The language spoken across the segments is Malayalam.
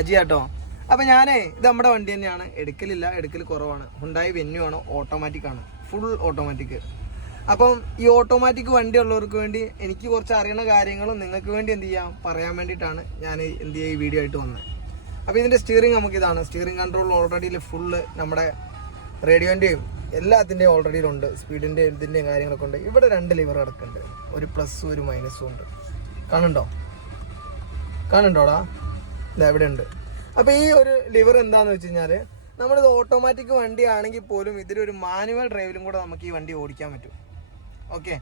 അജി കേട്ടോ അപ്പൊ ഞാനേ ഇത് നമ്മുടെ വണ്ടി തന്നെയാണ്. എടുക്കലില്ല എടുക്കൽ കുറവാണ്. ഹുണ്ടായി വെന്യൂ ആണ് ഓട്ടോമാറ്റിക് ആണ്. ഫുൾ ഓട്ടോമാറ്റിക് അപ്പം ഈ ഓട്ടോമാറ്റിക് വണ്ടി ഉള്ളവർക്ക് വേണ്ടി എനിക്ക് കുറച്ച് അറിയണ കാര്യങ്ങളും നിങ്ങൾക്ക് വേണ്ടി എന്ത് ചെയ്യാം പറയാൻ വേണ്ടിയിട്ടാണ് ഞാൻ എന്ത് ചെയ്യുക ഈ വീഡിയോ ആയിട്ട് വന്നത് അപ്പോൾ ഇതിന്റെ സ്റ്റിയറിംഗ് നമുക്ക് ഇതാണ് സ്റ്റിയറിംഗ് കൺട്രോൾ ഓൾറെഡി ഫുള്ള് നമ്മുടെ റേഡിയോന്റെയും എല്ലാത്തിന്റെയും ഓൾറെഡി ഉണ്ട് സ്പീഡിന്റെ ഇതിന്റെയും കാര്യങ്ങളൊക്കെ ഉണ്ട്. ഇവിടെ രണ്ട് ലിവർ കിടക്കുന്നുണ്ട്. ഒരു പ്ലസ്സും ഒരു മൈനസും ഉണ്ട്. കാണുന്നുണ്ടോ? കാണുന്നുണ്ടോടാ? ഇതാ ഇവിടെ ഉണ്ട് അപ്പോൾ ഈ ഒരു ലിവർ എന്താണെന്ന് വെച്ച് കഴിഞ്ഞാൽ നമ്മളിത് ഓട്ടോമാറ്റിക് വണ്ടി ആണെങ്കിൽ പോലും ഇതിലൊരു മാനുവൽ ഡ്രൈവിലും കൂടെ നമുക്ക് ഈ വണ്ടി ഓടിക്കാൻ പറ്റും. ഓക്കെ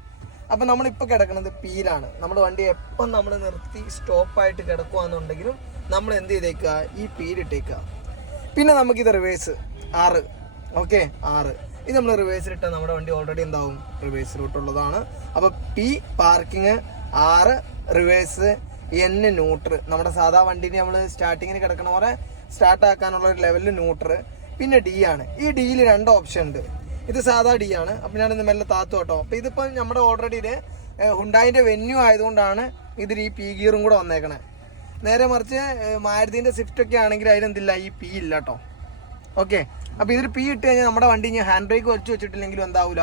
അപ്പം നമ്മളിപ്പോൾ കിടക്കുന്നത് പീലാണ് നമ്മുടെ വണ്ടി എപ്പം നമ്മൾ നിർത്തി സ്റ്റോപ്പായിട്ട് കിടക്കുകയാണെന്നുണ്ടെങ്കിലും നമ്മൾ എന്ത് ചെയ്തേക്കുക? ഈ പീലിട്ടേക്കുക പിന്നെ നമുക്കിത് റിവേഴ്സ് ആറ് ഓക്കെ ആറ് ഇത് നമ്മൾ റിവേഴ്സിൽ ഇട്ടാൽ നമ്മുടെ വണ്ടി ഓൾറെഡി എന്താവും? റിവേഴ്സിലോട്ടുള്ളതാണ് അപ്പോൾ പി പാർക്കിങ് ആറ് റിവേഴ്സ് എൻ ന്യൂട്ര് നമ്മുടെ സാധാ വണ്ടിന് നമ്മൾ സ്റ്റാർട്ടിങ്ങിന് കിടക്കണ പോലെ സ്റ്റാർട്ട് ആക്കാനുള്ള ഒരു ലെവലിൽ ന്യൂട്ര് പിന്നെ ഡി ആണ്. ഈ ഡിയിൽ രണ്ട് ഓപ്ഷൻ ഉണ്ട്. ഇത് സാധാ ഡി ആണ്. അപ്പം ഞാനിന്ന് മെല്ലെ താത്തു കേട്ടോ. അപ്പം ഇതിപ്പം നമ്മുടെ ഓൾറെഡി ഹുണ്ടായിന്റെ വെന്യൂ ആയതുകൊണ്ടാണ് ഇതിൽ ഈ പി ഗിയറും കൂടെ വന്നേക്കണേ. നേരെ മറിച്ച് മാരുതിന്റെ സ്വിഫ്റ്റ് ഒക്കെ ആണെങ്കിൽ അതിലെന്തില്ല? ഈ പി ഇല്ല കേട്ടോ. ഓക്കെ അപ്പോൾ ഇതിൽ പി ഇട്ട് കഴിഞ്ഞാൽ നമ്മുടെ വണ്ടി ഇനി ഹാൻഡ് ബ്രേക്ക് വലിച്ചു വെച്ചിട്ടില്ലെങ്കിലും എന്താവില്ല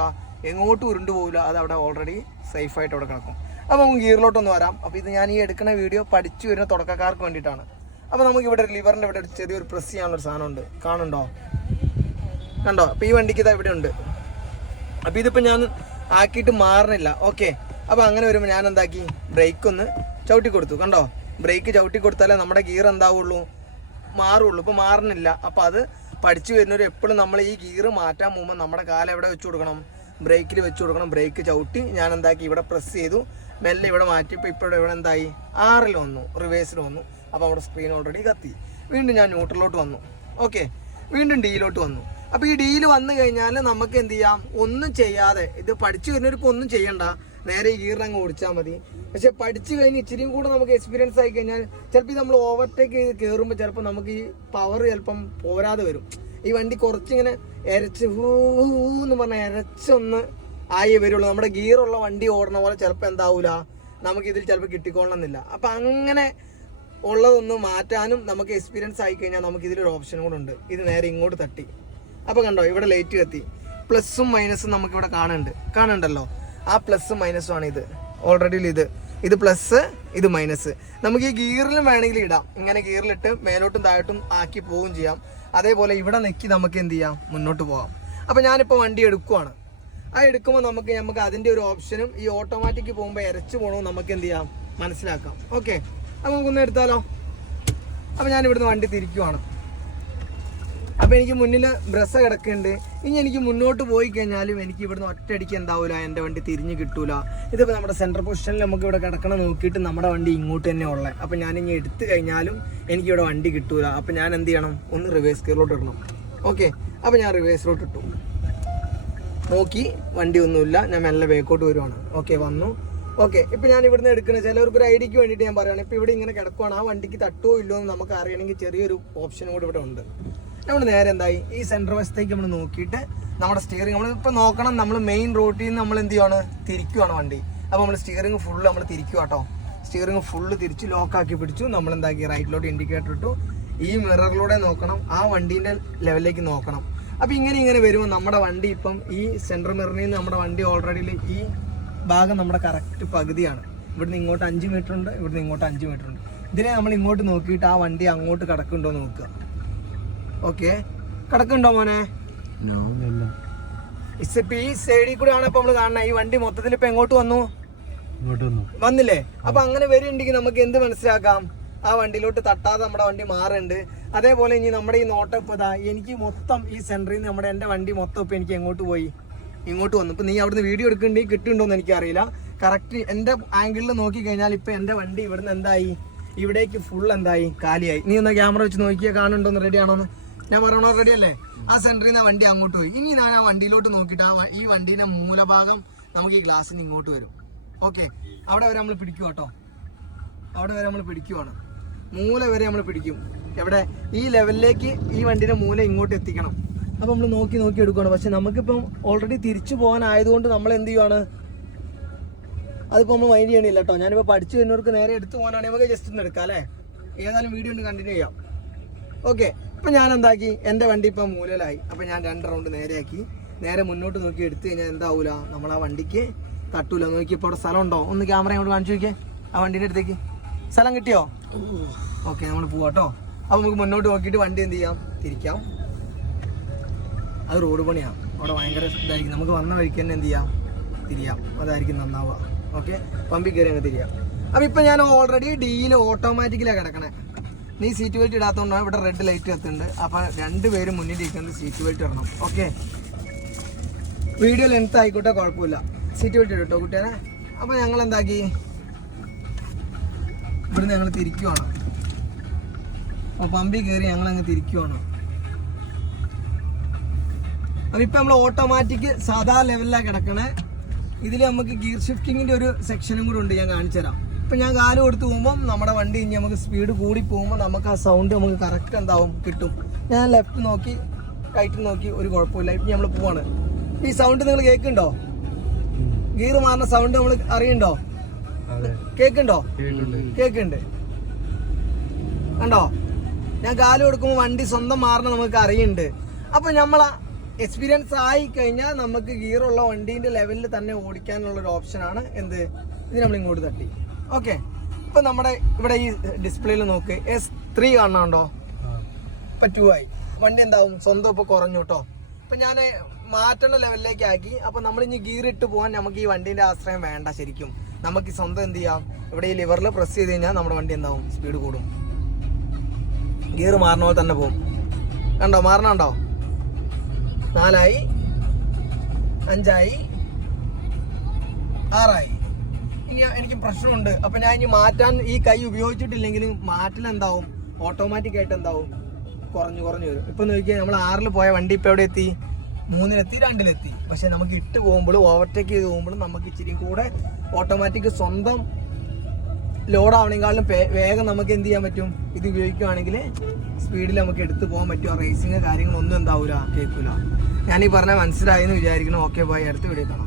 എങ്ങോട്ടും ഉരുണ്ടു പോകില്ല അത് അവിടെ ഓൾറെഡി സേഫായിട്ട് അവിടെ കിടക്കും. അപ്പോൾ നമുക്ക് ഗിയറിലോട്ടൊന്ന് വരാം. അപ്പോൾ ഇത് ഞാൻ ഈ എടുക്കുന്ന വീഡിയോ പഠിച്ചു വരുന്ന തുടക്കക്കാർക്ക് വേണ്ടിയിട്ടാണ്. അപ്പോൾ നമുക്ക് ഇവിടെ ഒരു ലിവറിന്റെ ഇവിടെ ഒരു ചെറിയൊരു പ്രസ് ചെയ്യാനുള്ള ഒരു സാധനമുണ്ട്. കാണുന്നുണ്ടോ? കണ്ടോ? അപ്പോൾ ഈ വണ്ടിക്ക് ഇതാ ഇവിടെ ഉണ്ട്. അപ്പോൾ ഇതിപ്പോൾ ഞാൻ ആക്കിയിട്ട് മാറണില്ല. ഓക്കെ. അപ്പോൾ അങ്ങനെ വരുമ്പോൾ ഞാൻ എന്താക്കി? ബ്രേക്ക് ഒന്ന് ചവിട്ടി കൊടുത്തു. കണ്ടോ? ബ്രേക്ക് ചവിട്ടി കൊടുത്താലേ നമ്മുടെ ഗിയർ എന്താവുള്ളൂ? മാറുള്ളൂ. ഇപ്പോൾ മാറണില്ല. അപ്പോൾ അത് പഠിച്ചു വരുന്നവർ എപ്പോഴും നമ്മൾ ഈ ഗിയർ മാറ്റാൻ പോകുമ്പോൾ നമ്മുടെ കാലം എവിടെ വെച്ച് കൊടുക്കണം? ബ്രേക്കിൽ വെച്ച് കൊടുക്കണം. ബ്രേക്ക് ചവിട്ടി ഞാൻ എന്താക്കി? ഇവിടെ പ്രസ് ചെയ്തു. മെല്ലെ ഇവിടെ മാറ്റിയപ്പോൾ ഇപ്പോൾ ഇവിടെ എന്തായി? ആറിൽ വന്നു റിവേഴ്സിൽ വന്നു. അപ്പോൾ അവിടെ സ്ക്രീൻ ഓൾറെഡി കത്തി. വീണ്ടും ഞാൻ ന്യൂട്രലോട്ട് വന്നു. ഓക്കെ വീണ്ടും ഡിയിലോട്ട് വന്നു. അപ്പോൾ ഈ ഡിയിൽ വന്നു കഴിഞ്ഞാൽ നമുക്ക് എന്ത് ചെയ്യാം? ഒന്നും ചെയ്യാതെ ഇത് പഠിച്ചു വരുന്നവരിപ്പോൾ ഒന്നും ചെയ്യണ്ട. നേരെ ഈ ഗിയർ അങ്ങ് ഓടിച്ചാൽ മതി. പക്ഷെ പഠിച്ചു കഴിഞ്ഞ് ഇച്ചിരിയും കൂടെ നമുക്ക് എക്സ്പീരിയൻസ് ആയി കഴിഞ്ഞാൽ ചിലപ്പോൾ നമ്മൾ ഓവർടേക്ക് ചെയ്ത് കയറുമ്പോൾ ചിലപ്പോൾ നമുക്ക് ഈ പവർ ചിലപ്പം പോരാതെ വരും. ഈ വണ്ടി കുറച്ചിങ്ങനെ എരച്ച് ഹൂ എന്ന് പറഞ്ഞാൽ എരച്ചൊന്ന് ആയി വരുള്ളൂ. നമ്മുടെ ഗിയറുള്ള വണ്ടി ഓടണ പോലെ ചിലപ്പോൾ എന്താവൂല. നമുക്ക് ഇതിൽ ചിലപ്പോൾ കിട്ടിക്കൊള്ളണമെന്നില്ല. അപ്പം അങ്ങനെ ഉള്ളതൊന്ന് മാറ്റാനും നമുക്ക് എക്സ്പീരിയൻസ് ആയി കഴിഞ്ഞാൽ നമുക്ക് ഇതിലൊരു ഓപ്ഷൻ കൂടെ ഉണ്ട്. ഇത് നേരെ ഇങ്ങോട്ട് തട്ടി. അപ്പോൾ കണ്ടോ ഇവിടെ ലൈറ്റ് കത്തി പ്ലസ്സും മൈനസും നമുക്ക് ഇവിടെ കാണുന്നുണ്ട്. കാണുന്നുണ്ടല്ലോ? ആ പ്ലസ്സും മൈനസും ആണ് ഇത്. ഓൾറെഡി ഇത്. ഇത് പ്ലസ് ഇത് മൈനസ് നമുക്ക് ഈ ഗിയറിലും വേണമെങ്കിൽ ഇടാം. ഇങ്ങനെ ഗിയറിലിട്ട് മേലോട്ടും താഴോട്ടും ആക്കി പോവുകയും ചെയ്യാം. അതേപോലെ ഇവിടെ നെക്കി നമുക്ക് എന്ത് ചെയ്യാം? മുന്നോട്ട് പോകാം അപ്പോൾ ഞാനിപ്പോൾ വണ്ടി എടുക്കുവാണ്. ആ എടുക്കുമ്പോൾ നമുക്ക് നമുക്ക് അതിന്റെ ഒരു ഓപ്ഷനും ഈ ഓട്ടോമാറ്റിക് പോകുമ്പോൾ ഇരച്ചു പോകണമെന്ന് നമുക്ക് എന്ത് ചെയ്യാം? മനസ്സിലാക്കാം. ഓക്കെ. അപ്പോൾ നമുക്കൊന്ന് എടുത്താലോ? അപ്പോൾ ഞാൻ ഇവിടുന്ന് വണ്ടി തിരിക്കുവാണ്. അപ്പോൾ എനിക്ക് മുന്നിൽ ബ്രസ് കിടക്കുന്നുണ്ട്. ഇനി എനിക്ക് മുന്നോട്ട് പോയി കഴിഞ്ഞാലും എനിക്ക് ഇവിടുന്ന് ഒറ്റയടിക്ക് എന്താവില്ല എന്റെ വണ്ടി തിരിഞ്ഞ് കിട്ടൂല. ഇതിപ്പോൾ നമ്മുടെ സെൻട്രൽ പൊസിഷനിൽ നമുക്ക് ഇവിടെ കിടക്കണം നോക്കിയിട്ട് നമ്മുടെ വണ്ടി ഇങ്ങോട്ട് തന്നെ ഉള്ളത് അപ്പോൾ ഞാൻ ഇനി എടുത്തു കഴിഞ്ഞാലും എനിക്ക് ഇവിടെ വണ്ടി കിട്ടൂല. അപ്പോൾ ഞാൻ എന്ത് ചെയ്യണം? ഒന്ന് റിവേഴ്സ് ഗിയറിലോട്ട് ഇടണം. ഓക്കെ. അപ്പോൾ ഞാൻ റിവേഴ്സിലോട്ട് ഇട്ടു. നോക്കി വണ്ടി ഒന്നുമില്ല ഞാൻ മെല്ലെ ബേക്കോട്ട് വരുവാണ്. ഓക്കെ വന്നു. ഓക്കെ ഇപ്പം ഞാൻ ഇവിടുന്ന് എടുക്കുന്ന ചിലവർക്ക് ഒരു ഐഡിക്ക് വേണ്ടിയിട്ട് ഞാൻ പറയുകയാണ് ഇപ്പോൾ ഇവിടെ ഇങ്ങനെ കിടക്കുവാണ്. ആ വണ്ടിക്ക് തട്ടുമോ ഇല്ലോ എന്ന് നമുക്ക് അറിയണമെങ്കിൽ ചെറിയൊരു ഓപ്ഷൻ കൂടി ഇവിടെ ഉണ്ട്. നമ്മൾ നേരെ എന്തായി? ഈ സെന്റർ വശത്തേക്ക് നമ്മൾ നോക്കിയിട്ട് നമ്മുടെ സ്റ്റിയറിംഗ് നമ്മൾ ഇപ്പോൾ നോക്കണം. നമ്മൾ മെയിൻ റോട്ടിൽ നിന്ന് നമ്മൾ എന്ത് ചെയ്യുവാണ്? തിരിക്കുവാണ് വണ്ടി. അപ്പോൾ നമ്മൾ സ്റ്റിയറിംഗ് ഫുള്ള് നമ്മൾ തിരിക്കുക കേട്ടോ സ്റ്റിയറിംഗ് ഫുള്ള് തിരിച്ച് ലോക്കാക്കി പിടിച്ചു. നമ്മൾ എന്താക്കി? റൈറ്റിലോട്ട് ഇൻഡിക്കേറ്റർ ഇട്ടു. ഈ മിററിലൂടെ നോക്കണം. ആ വണ്ടീന്റെ ലെവലിലേക്ക് നോക്കണം. അപ്പോൾ ഇങ്ങനെ ഇങ്ങനെ വരുമ്പോൾ നമ്മുടെ വണ്ടി ഇപ്പം ഈ സെൻട്രൽ മിറിനിൽ നിന്ന് നമ്മുടെ വണ്ടി ഓൾറെഡി ഈ ഭാഗം നമ്മുടെ കറക്റ്റ് പകുതിയാണ്. ഇവിടുന്ന് ഇങ്ങോട്ട് അഞ്ച് മീറ്റർ ഉണ്ട് ഇവിടുന്ന് ഇങ്ങോട്ട് അഞ്ച് മീറ്റർ ഉണ്ട്. ഇതിനെ നമ്മൾ ഇങ്ങോട്ട് നോക്കിയിട്ട് ആ വണ്ടി അങ്ങോട്ട് കിടക്കുന്നുണ്ടോ നോക്കുക. ഓക്കെ കിടക്കുന്നുണ്ടോ മോനെ? ഇപ്പൊ ഈ സൈഡിൽ കൂടെ ആണ് ഇപ്പൊ നമ്മൾ കാണുന്നത്. ഈ വണ്ടി മൊത്തത്തിൽ ഇപ്പൊ എങ്ങോട്ട് വന്നു. വന്നില്ലേ? അപ്പൊ അങ്ങനെ വരുന്നുണ്ടെങ്കിൽ നമുക്ക് എന്ത് മനസ്സിലാക്കാം? ആ വണ്ടിയിലോട്ട് തട്ടാതെ നമ്മുടെ വണ്ടി മാറുന്നുണ്ട്. അതേപോലെ ഇനി നമ്മുടെ ഈ നോട്ടം ഇപ്പോൾ ഇതാ എനിക്ക് മൊത്തം ഈ സെന്ററിൽ നിന്ന് നമ്മുടെ എന്റെ വണ്ടി മൊത്തം ഇപ്പോൾ എനിക്ക് എങ്ങോട്ട് പോയി? ഇങ്ങോട്ട് വന്നു. ഇപ്പോൾ നീ അവിടുന്ന് വീഡിയോ എടുക്കുന്നുണ്ടെങ്കിൽ കിട്ടുന്നുണ്ടോ എന്ന് എനിക്കറിയില്ല. കറക്റ്റ് എന്റെ ആംഗിളിൽ നോക്കി കഴിഞ്ഞാൽ എന്റെ വണ്ടി ഇവിടുന്ന് എന്തായി? ഇവിടേക്ക് ഫുൾ എന്തായി? കാലിയായി. നീ ഒന്ന് ക്യാമറ വെച്ച് നോക്കിയാൽ കാണുന്നുണ്ടോന്ന് റെഡി ആണോന്ന്? ഞാൻ പറയണോ റെഡി അല്ലേ? ആ സെന്ററിൽ നിന്ന് വണ്ടി അങ്ങോട്ട് പോയി. ഇനി ഞാൻ ആ വണ്ടിയിലോട്ട് നോക്കിയിട്ട് ആ ഈ വണ്ടീന്റെ മൂലഭാഗം നമുക്ക് ഈ ഗ്ലാസ്സിന് ഇങ്ങോട്ട് വരും. ഓക്കെ അവിടെ വരെ നമ്മൾ പിടിക്കുക കേട്ടോ. അവിടെ വരെ നമ്മൾ പിടിക്കുവാണ്. മൂല വരെ നമ്മൾ പിടിക്കും. എവിടെ? ഈ ലെവലിലേക്ക് ഈ വണ്ടിയുടെ മൂല ഇങ്ങോട്ട് എത്തിക്കണം. അപ്പോൾ നമ്മൾ നോക്കി നോക്കി എടുക്കുകയാണ്. പക്ഷെ നമുക്കിപ്പം ഓൾറെഡി തിരിച്ചു പോകാനായതുകൊണ്ട് നമ്മൾ എന്ത് ചെയ്യുവാണ്? അതിപ്പോൾ നമ്മൾ മൈൻഡ് ചെയ്യണില്ല കേട്ടോ ഞാനിപ്പോൾ പഠിച്ചു വരുന്നവർക്ക് നേരെ എടുത്തു പോകാനാണെങ്കിൽ നമുക്ക് ജസ്റ്റ് ഒന്ന് എടുക്കാം അല്ലേ? ഏതായാലും വീഡിയോ ഒന്ന് കണ്ടിന്യൂ ചെയ്യാം. ഓക്കെ ഇപ്പൊ ഞാൻ എന്താക്കി? എന്റെ വണ്ടി ഇപ്പൊ മൂലയിലായി. അപ്പൊ ഞാൻ രണ്ട് റൗണ്ട് നേരെയാക്കി. നേരെ മുന്നോട്ട് നോക്കി എടുത്തു കഴിഞ്ഞാൽ എന്താവൂല? നമ്മൾ ആ വണ്ടിക്ക് തട്ടൂല. നോക്കി ഇപ്പൊ അവിടെ സ്ഥലം ഉണ്ടോ ഒന്ന് ക്യാമറ ഇങ്ങോട്ട് കാണിച്ചു നോക്കിയേ. ആ വണ്ടിന്റെ അടുത്തേക്ക്. സ്ഥലം കിട്ടിയോ? ഓക്കെ നമ്മൾ പോവാട്ടോ അപ്പൊ നമുക്ക് മുന്നോട്ട് നോക്കിയിട്ട് വണ്ടി എന്ത് ചെയ്യാം? തിരിക്കാം. അത് റോഡ് പണിയാണ് അവിടെ ഭയങ്കര ഇതായിരിക്കും. നമുക്ക് വന്ന വഴിക്ക് തന്നെ എന്ത് ചെയ്യാം? തിരിയാം. അതായിരിക്കും നന്നാവുക. ഓക്കെ? പമ്പി കയറി അങ്ങ് തിരിയാം. അപ്പോൾ ഇപ്പം ഞാൻ ഓൾറെഡി ഡിയിൽ ഓട്ടോമാറ്റിക്കലാണ് കിടക്കണേ. നീ സീറ്റ് ബെൽറ്റ് ഇടാത്തതുകൊണ്ടാണ് ഇവിടെ റെഡ് ലൈറ്റ് എത്തുന്നുണ്ട് അപ്പോൾ രണ്ടുപേരും മുന്നിൽ സീറ്റ് ബെൽറ്റ് ഇടണം. ഓക്കെ? വീഡിയോ ലെങ്ത് ആയിക്കോട്ടെ കുഴപ്പമില്ല. സീറ്റ് ബെൽറ്റ് ഇടട്ടോ കുട്ടിയാനെ അപ്പോൾ ഞങ്ങൾ എന്താക്കി? ഇവിടുന്ന് ഞങ്ങൾ തിരിക്കുവാണ്. അപ്പോൾ പമ്പിൽ കയറി ഞങ്ങൾ അങ്ങ് തിരിക്കുവാണ്. അപ്പൊ ഇപ്പൊ നമ്മൾ ഓട്ടോമാറ്റിക് സാധാ ലെവലിലാണ് കിടക്കണേ. ഇതിൽ നമുക്ക് ഗിയർ ഷിഫ്റ്റിങ്ങിന്റെ ഒരു സെക്ഷനും കൂടെ ഉണ്ട് ഞാൻ കാണിച്ചു തരാം. ഇപ്പൊ ഞാൻ കാൽ കൊടുത്ത് പോകുമ്പോൾ നമ്മുടെ വണ്ടി ഇനി നമുക്ക് സ്പീഡ് കൂടി പോകുമ്പോൾ നമുക്ക് ആ സൗണ്ട് നമുക്ക് കറക്റ്റ് എന്താവും കിട്ടും. ഞാൻ ലെഫ്റ്റ് നോക്കി റൈറ്റ് നോക്കി ഒരു കുഴപ്പമില്ല. ഇപ്പൊ നമ്മൾ പോവാണ്. ഈ സൗണ്ട് നിങ്ങൾ കേൾക്കുന്നുണ്ടോ? ഗിയർ മാറുന്ന സൗണ്ട് നമ്മൾ അറിയണ്ടോ കേൾക്കുന്നുണ്ടോ കേക്കുണ്ട്. കണ്ടോ? ഞാൻ കാൽ കൊടുക്കുമ്പോൾ വണ്ടി സ്വന്തം മാറണം നമുക്ക് അറിയുന്നുണ്ട് അപ്പൊ നമ്മളാ എക്സ്പീരിയൻസ് ആയി കഴിഞ്ഞാൽ നമുക്ക് ഗിയർ ഉള്ള വണ്ടീന്റെ ലെവലിൽ തന്നെ ഓടിക്കാനുള്ള ഒരു ഓപ്ഷനാണ് എന്ത്? ഇത് നമ്മൾ ഇങ്ങോട്ട് തട്ടി. ഓക്കെ ഇപ്പൊ നമ്മുടെ ഇവിടെ ഈ ഡിസ്പ്ലേയിൽ നോക്ക്. എസ് ത്രീ കാണുന്നുണ്ടോ പറ്റുവായി ടു ആയി. വണ്ടി എന്താവും? സ്വന്തം ഇപ്പൊ കുറഞ്ഞു കേട്ടോ അപ്പൊ ഞാൻ മാറ്റണ ലെവലിലേക്ക് ആക്കി. അപ്പൊ നമ്മൾ ഇനി ഗിയർ ഇട്ട് പോകാൻ നമുക്ക് ഈ വണ്ടീന്റെ ആശ്രയം വേണ്ട ശരിക്കും. നമുക്ക് സ്വന്തം എന്ത് ചെയ്യാം? ഇവിടെ ഈ ലിവറിൽ പ്രസ് ചെയ്ത് കഴിഞ്ഞാൽ നമ്മുടെ വണ്ടി എന്താവും? സ്പീഡ് കൂടും. ഗിയർ മാറുന്ന പോലെ തന്നെ പോകും. കണ്ടോ? മാറണുണ്ടോ? നാലായി. അഞ്ചായി. ആറായി. ഇനി എനിക്ക് പ്രശ്നമുണ്ട്. അപ്പൊ ഞാൻ ഇനി മാറ്റാൻ ഈ കൈ ഉപയോഗിച്ചിട്ടില്ലെങ്കിൽ മാറ്റൽ എന്താവും? ഓട്ടോമാറ്റിക് ആയിട്ട് എന്താവും? കുറഞ്ഞു കുറഞ്ഞു വരും. ഇപ്പൊ നോക്കിയാൽ നമ്മൾ ആറിൽ പോയ വണ്ടി ഇപ്പൊ എവിടെ എത്തി? മൂന്നിലെത്തി രണ്ടിലെത്തി. പക്ഷെ നമുക്ക് ഇട്ട് പോകുമ്പോഴും ഓവർടേക്ക് ചെയ്ത് പോകുമ്പോഴും നമുക്ക് ഇച്ചിരി കൂടെ ഓട്ടോമാറ്റിക് സ്വന്തം ലോഡ് വേഗം നമുക്ക് എന്ത് ചെയ്യാൻ പറ്റും? ഇത് ഉപയോഗിക്കുകയാണെങ്കിൽ സ്പീഡിൽ നമുക്ക് എടുത്തു പോകാൻ പറ്റും. ആ റേസിങ് കാര്യങ്ങളൊന്നും എന്താവൂല കേൾക്കൂല. ഞാൻ ഈ പറഞ്ഞ മനസ്സിലായി എന്ന് വിചാരിക്കണം ഓക്കെ ബൈ അടുത്ത വീഡിയോ കാണാം.